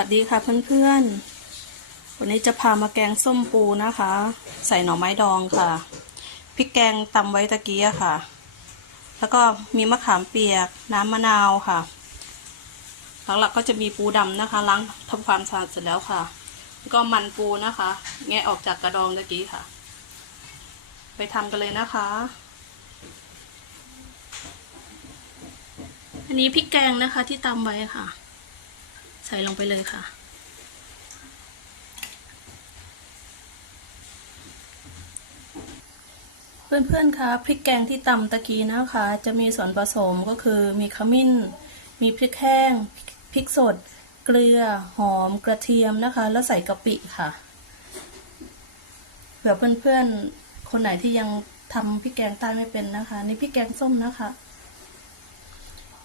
วัสดีค่ะเพื่อนๆ วันนี้จะพามาแกงส้มปูนะคะ ใส่หน่อไม้ดองค่ะ พริกแกงตำไว้ตะกี้ค่ะ แล้วก็มีมะขามเปียก น้ำมะนาวค่ะ หลักๆก็จะมีปูดำนะคะ ล้างทำความสะอาดเสร็จแล้วค่ะ แล้วก็มันปูนะคะ แงะออกจากกระดองตะกี้ค่ะ ไปทำกันเลยนะคะ อันนี้พริกแกงนะคะที่ตำไว้ค่ะ ใส่ลงไปเลยค่ะ เพื่อนๆคะพริกแกงที่ตำตะกี้นะคะ จะมีส่วนผสมก็คือมีขมิ้น มีพริกแห้งพริกสด เกลือหอมกระเทียมนะคะ แล้วใส่กะปิค่ะเผื่อเพื่อนๆคนไหนที่ยังทำพริกแกงใต้ไม่เป็นนะคะ นี่พริกแกงส้มนะคะ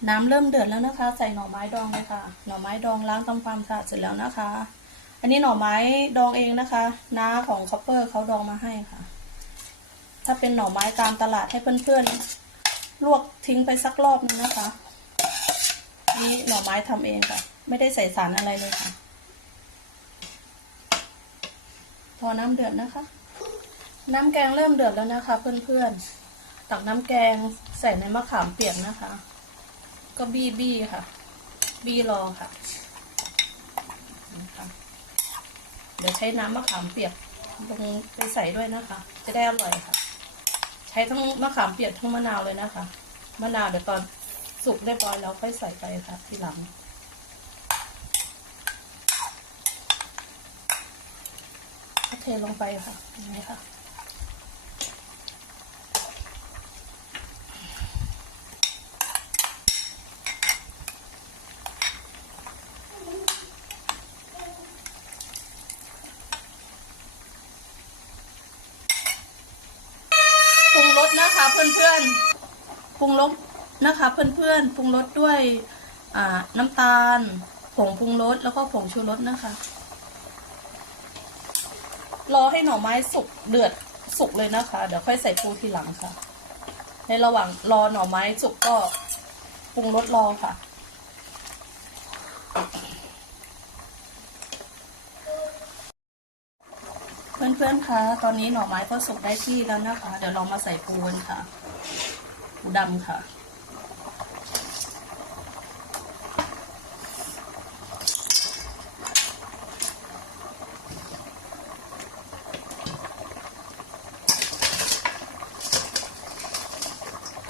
น้ำเริ่มเดือดแล้วนะคะ ใส่หน่อไม้ดองเลยค่ะ หน่อไม้ดองล้างทำความสะอาดเสร็จแล้วนะคะ อันนี้หน่อไม้ดองเองนะคะ น้าของคัพเปอร์เขาดองมาให้ค่ะ ถ้าเป็นหน่อไม้ตามตลาดให้เพื่อนๆ ลวกทิ้งไปสักรอบนึงนะคะ นี่หน่อไม้ทำเองค่ะ ไม่ได้ใส่สารอะไรเลยค่ะ พอน้ำเดือดนะคะ น้ำแกงเริ่มเดือดแล้วนะคะ เพื่อนๆ ตักน้ำแกงใส่ในมะขามเปียกนะคะ ก็บี้บี้ค่ะ บี้รอค่ะนะคะเดี๋ยวใช้น้ำมะขามเปียกลงไปใส่ด้วยนะคะ จะได้อร่อยค่ะ ใช้ทั้งมะขามเปียกทั้งมะนาวเลยนะคะ มะนาวเดี๋ยวตอนสุกเรียบร้อยแล้วค่อยใส่ไปค่ะ ทีหลังเทลงไปค่ะนี้ค่ะ สนะคะเพื่อนๆปรุงรสนะคะ เพื่อนๆปรุงรสด้วยอ่าน้ำตาล ผงปรุงรสแล้วก็ผงชูรสนะคะ รอให้หน่อไม้สุกเดือดสุกเลยนะคะ เดี๋ยวค่อยใส่ปูทีหลังค่ะ ในระหว่างรอหน่อไม้สุกก็ปรุงรสรอค่ะ เพื่อนๆคะตอนนี้หน่อไม้ก็สุกได้ที่แล้วนะคะ เดี๋ยวเรามาใส่ปูนค่ะปูดำค่ะ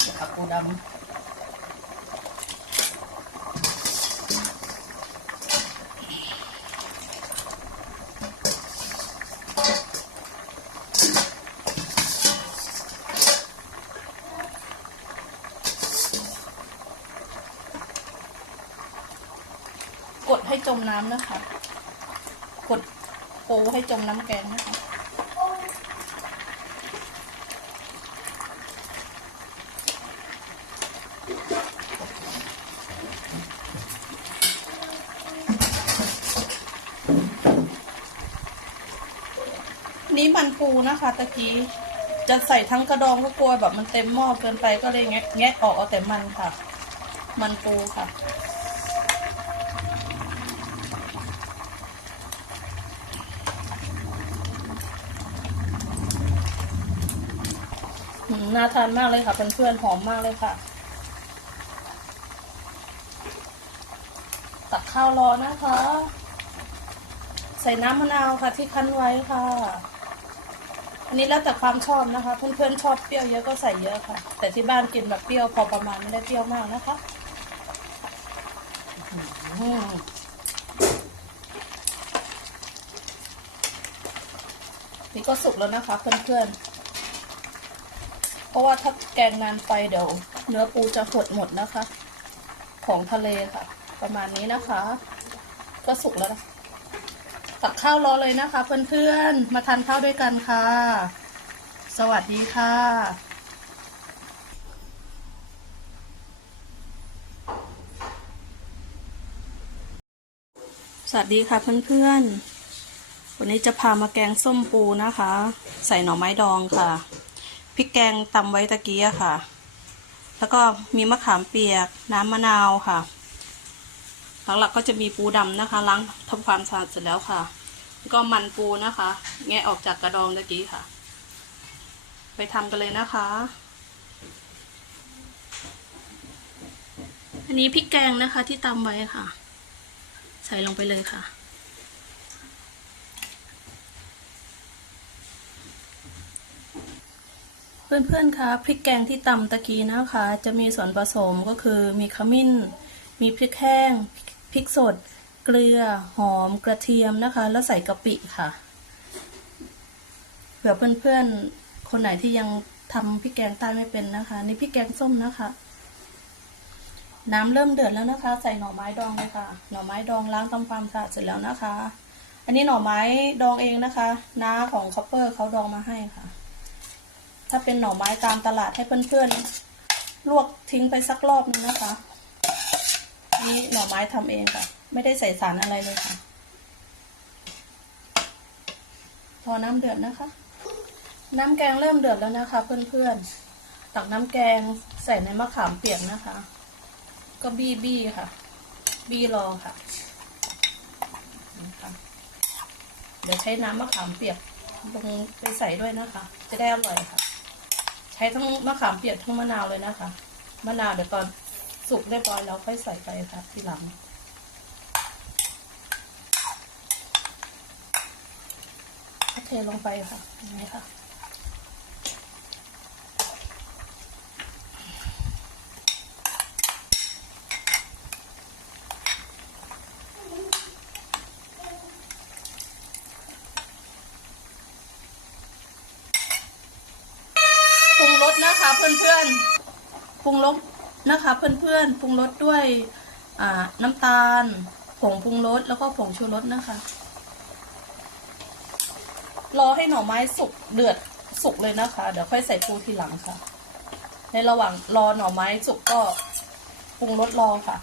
นี่ค่ะปูดำ กดให้จมน้ำนะคะ กดปูให้จมน้ำแกงนะคะนี่มันปูนะคะตะกี้จะใส่ทั้งกระดองก็กลัวแบบมันเต็มหม้อเกินไปก็เลยแงะแงะออกเอาแต่มันค่ะ มันปูค่ะ น่าทานมากเลยค่ะเพื่อนๆหอมมากเลยค่ะ ตักข้าวรอนะคะ ใส่น้ำมะนาวค่ะ ที่คั้นไว้ค่ะอันนี้แล้วแต่ความชอบนะคะ เพื่อนๆชอบเปรี้ยวเยอะก็ใส่เยอะค่ะ แต่ที่บ้านกินแบบเปรี้ยวพอประมาณไม่ได้เปรี้ยวมากนะคะนี่ก็สุกแล้วนะคะ เพื่อนๆ เพราะว่าถ้าแกงนานไปเดี๋ยว เนื้อปูจะหดหมดนะคะ ของทะเลค่ะ ประมาณนี้นะคะ ก็สุกแล้วนะตักข้าวรอเลยนะคะ เพื่อนๆ มาทานข้าวด้วยกันค่ะ สวัสดีค่ะสวัสดีค่ะเพื่อนๆ วันนี้จะพามาแกงส้มปูนะคะ ใส่หน่อไม้ดองค่ะ ริกแกงตำไว้ตะกี้ค่ะ แล้วก็มีมะขามเปียก น้ำมะนาวค่ะ หลักๆก็จะมีปูดำนะคะ ล้างทำความสะอาดเสร็จแล้วค่ะแล้วก็มันปูนะคะ แงะออกจากกระดองตะกี้ค่ะ ไปทำกันเลยนะคะ อันนี้พริกแกงนะคะที่ตำไว้ค่ะ ใส่ลงไปเลยค่ะ เพื่อนๆคะพริกแกงที่ตำตะกี้นะคะ จะมีส่วนผสมก็คือมีขมิ้น มีพริกแห้งพริกสด เกลือหอมกระเทียมนะคะ แล้วใส่กะปิค่ะเผื่อเพื่อนๆ คนไหนที่ยังทำพริกแกงใต้ไม่เป็นนะคะนี่พริกแกงส้มนะคะ น้ำเริ่มเดือดแล้วนะคะ ใส่หน่อไม้ดองเลยค่ะ หน่อไม้ดองล้างทำความสะอาดเสร็จแล้วนะคะ อันนี้หน่อไม้ดองเองนะคะ น้าของคอปเปอร์เขาดองมาให้ค่ะ ถ้าเป็นหน่อไม้ตามตลาดให้เพื่อนๆ ลวกทิ้งไปสักรอบนึงนะคะ นี่หน่อไม้ทำเองค่ะ ไม่ได้ใส่สารอะไรเลยค่ะ พอน้ำเดือดนะคะ น้ำแกงเริ่มเดือดแล้วนะคะ เพื่อนๆ ตักน้ำแกงใส่ในมะขามเปียกนะคะ ก็บี้บี้ค่ะ บี้รอค่ะเดี๋ยวใช้น้ำมะขามเปียกลงไปใส่ด้วยนะคะ จะได้อร่อยค่ะ ช้ทั้งมะขามเปียกทั้งมะนาวเลยนะคะ มะนาวเดี๋ยวตอนสุกเรียบร้อยแล้วค่อยใส่ไปค่ะทีหลังเทลงไปค่ะนี่ค่ะ นะคะเพื่อนๆปรุงรสนะคะเพื่อนๆปรุงรสด้วยอ่าน้ำตาล ผงปรุงรสแล้วก็ผงชูรสนะคะ รอให้หน่อไม้สุกเดือดสุกเลยนะคะ เดี๋ยวค่อยใส่ปูทีหลังค่ะ ในระหว่างรอหน่อไม้สุกก็ปรุงรสรอค่ะ